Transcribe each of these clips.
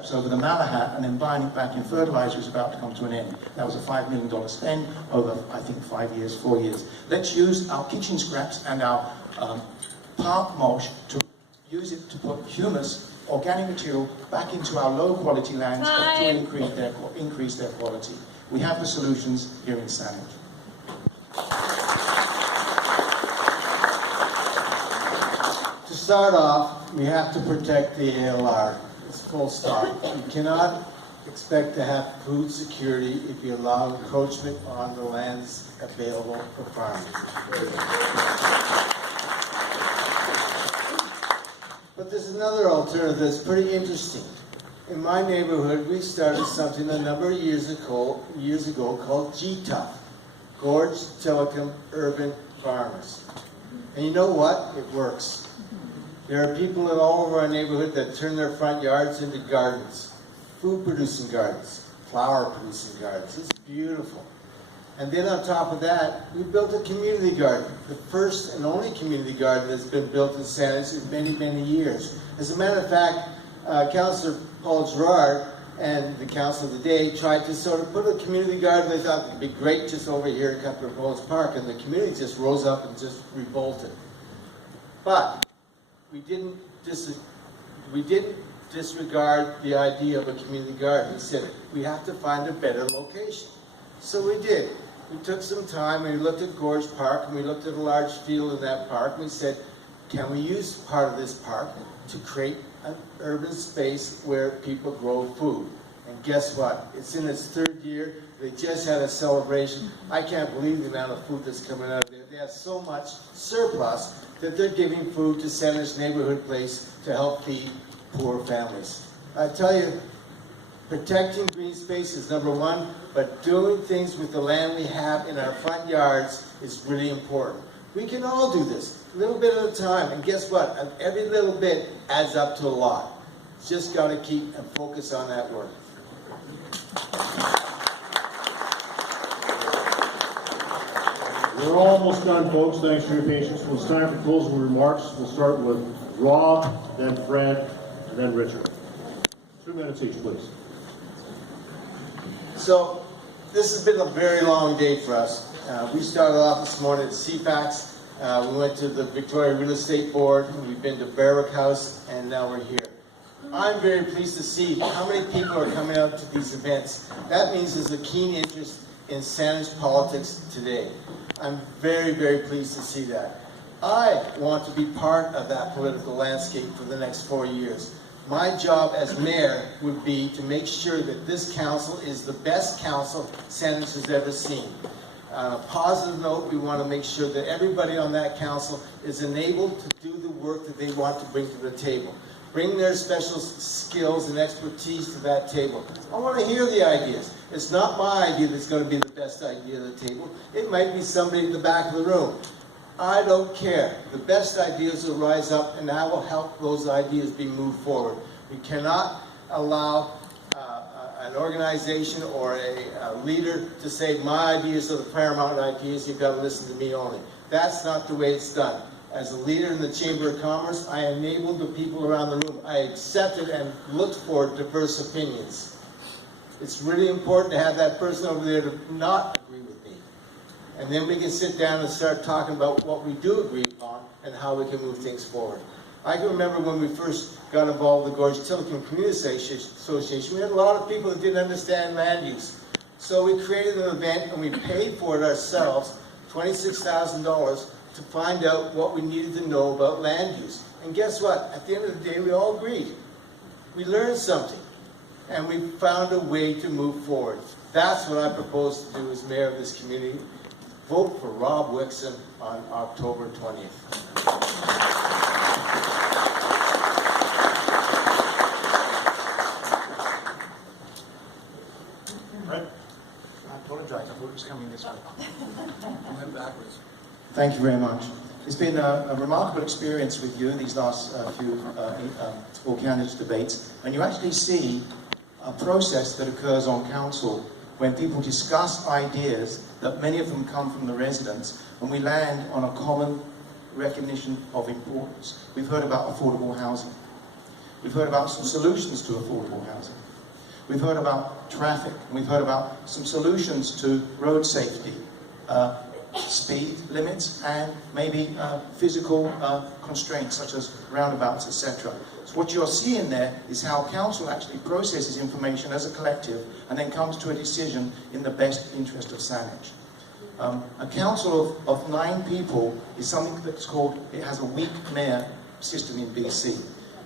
scraps over the Malahat and then buying it back in fertilizer is about to come to an end. That was a $5 million spend over, I think, 5 years, 4 years. Let's use our kitchen scraps and our park mulch to use it to put humus, organic material, back into our low-quality lands to increase their quality. We have the solutions here in Saanich. To start off, we have to protect the ALR. It's full stop. You cannot expect to have food security if you allow encroachment on the lands available for farming. But there's another alternative that's pretty interesting. In my neighborhood, we started something a number of years ago called GTUF, Gorge Telecom Urban Farmers. And you know what? It works. There are people in all over our neighborhood that turn their front yards into gardens, food-producing gardens, flower-producing gardens. It's beautiful. And then on top of that, we built a community garden, the first and only community garden that's been built in Saanich in many, many years. As a matter of fact, Councillor Paul Gerard and the council of the day tried to sort of put a community garden. They thought it'd be great just over here in Cuthbert Falls Park, and the community just rose up and just revolted. But we didn't disregard the idea of a community garden. We said we have to find a better location. So we did. We took some time and we looked at Gorge Park and we looked at a large field in that park and we said, can we use part of this park to create an urban space where people grow food? And guess what? It's in its third year. They just had a celebration. I can't believe the amount of food that's coming out of there. They have so much surplus that they're giving food to Saanich Neighborhood Place to help feed poor families. I tell you, protecting green space is number one, but doing things with the land we have in our front yards is really important. We can all do this, a little bit at a time, and guess what? Every little bit adds up to a lot. Just got to keep and focus on that work. We're almost done, folks. Thanks for your patience. It's time for closing remarks. We'll start with Rob, then Fred, and then Richard. 2 minutes each, please. So, this has been a very long day for us. We started off this morning at CFAX. We went to the Victoria Real Estate Board. We've been to Berwick House, and now we're here. I'm very pleased to see how many people are coming out to these events. That means there's a keen interest in Saanich politics today. I'm very, very pleased to see that. I want to be part of that political landscape for the next 4 years. My job as mayor would be to make sure that this council is the best council Saanich has ever seen. On a positive note, we want to make sure that everybody on that council is enabled to do the work that they want to bring to the table. Bring their special skills and expertise to that table. I want to hear the ideas. It's not my idea that's going to be the best idea at the table. It might be somebody in the back of the room. I don't care. The best ideas will rise up, and I will help those ideas be moved forward. We cannot allow an organization or a leader to say, my ideas are the paramount ideas, you've got to listen to me only. That's not the way it's done. As a leader in the Chamber of Commerce, I enabled the people around the room. I accepted and looked for diverse opinions. It's really important to have that person over there to not agree with me. And then we can sit down and start talking about what we do agree upon and how we can move things forward. I can remember when we first got involved with the Gorge Telecom Community Association, we had a lot of people that didn't understand land use. So we created an event and we paid for it ourselves, $26,000, to find out what we needed to know about land use. And guess what? At the end of the day, we all agreed. We learned something, and we found a way to move forward. That's what I propose to do as mayor of this community. Vote for Rob Wixon on October 20th. Coming this way. I went backwards. Thank you very much. It's been a remarkable experience with you these last few all candidates debates, and you actually see a process that occurs on council when people discuss ideas that many of them come from the residents, and we land on a common recognition of importance. We've heard about affordable housing. We've heard about some solutions to affordable housing. We've heard about traffic, and we've heard about some solutions to road safety, speed limits, and maybe physical constraints such as roundabouts, etc. So what you're seeing there is how council actually processes information as a collective and then comes to a decision in the best interest of Saanich. A council of 9 people is something that's called, it has a weak mayor system in BC.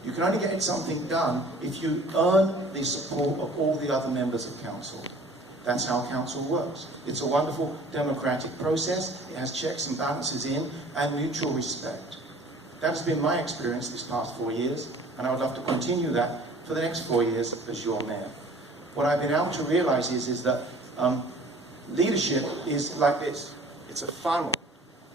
You can only get something done if you earn the support of all the other members of council. That's how council works. It's a wonderful democratic process. It has checks and balances in and mutual respect. That has been my experience this past 4 years, and I would love to continue that for the next 4 years as your mayor. What I've been able to realize is that leadership is like this. It's a funnel.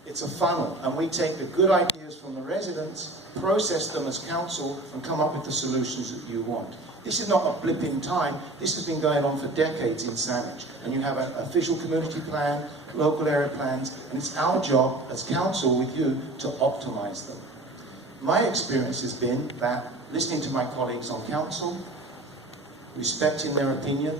It's a funnel, and we take the good ideas from the residents, process them as council, and come up with the solutions that you want. This is not a blip in time. This has been going on for decades in Saanich, and you have an official community plan, local area plans, and it's our job as council with you to optimize them. My experience has been that listening to my colleagues on council, respecting their opinion,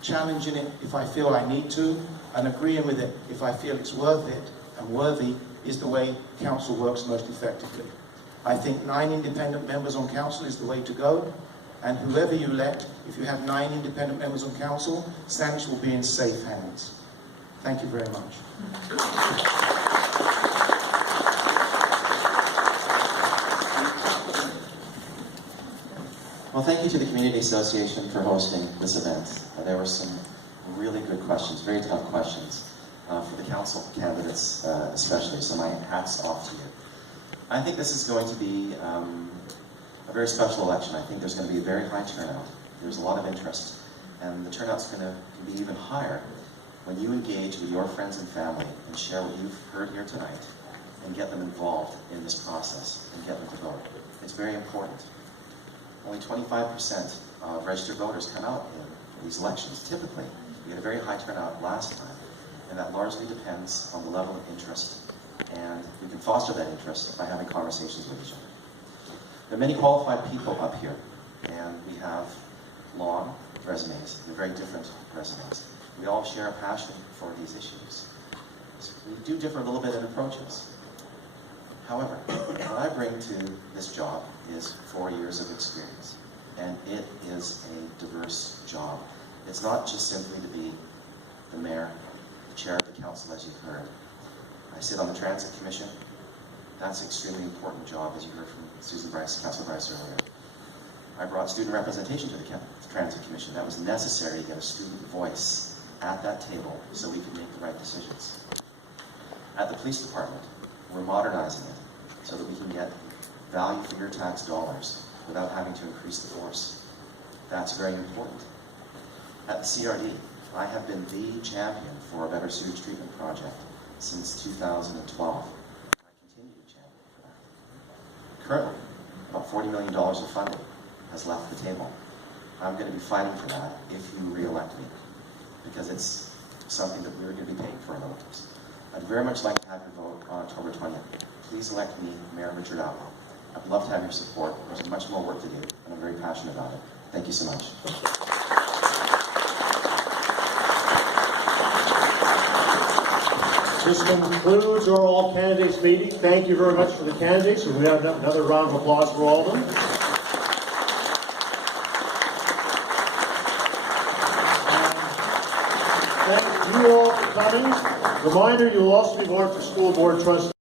challenging it if I feel I need to, and agreeing with it if I feel it's worth it and worthy is the way council works most effectively. I think 9 independent members on council is the way to go, and whoever you elect, if you have 9 independent members on council, Saanich will be in safe hands. Thank you very much. Well, thank you to the Community Association for hosting this event. There were some really good questions, very tough questions for the council candidates especially, so my hat's off to you. I think this is going to be a very special election. I think there's going to be a very high turnout. There's a lot of interest, and the turnout's going to be even higher when you engage with your friends and family and share what you've heard here tonight and get them involved in this process and get them to vote. It's very important. Only 25% of registered voters come out in these elections. Typically, we had a very high turnout last time, and that largely depends on the level of interest, and we can foster that interest by having conversations with each other. There are many qualified people up here, and we have long resumes. They're very different resumes. We all share a passion for these issues. So we do differ a little bit in approaches. However, what I bring to this job is 4 years of experience, and it is a diverse job. It's not just simply to be the mayor, the chair of the council, as you've heard. I sit on the Transit Commission. That's an extremely important job, as you heard from Councillor Bryce earlier. I brought student representation to the Transit Commission. That was necessary to get a student voice at that table so we could make the right decisions. At the police department, we're modernizing it so that we can get value for your tax dollars without having to increase the force. That's very important. At the CRD, I have been the champion for a better sewage treatment project since 2012. I continue to champion for that. Currently, about $40 million of funding has left the table. I'm going to be fighting for that if you re-elect me, because it's something that we're going to be paying for in Olympics. I'd very much like to have your vote on October 20th. Please elect me, Mayor Richard Outlaw. I'd love to have your support. There's much more work to do, and I'm very passionate about it. Thank you so much. This concludes our all candidates meeting. Thank you very much for the candidates, and we have another round of applause for all of them. Thank you all for coming. Reminder, you'll also be voting for school board trustees.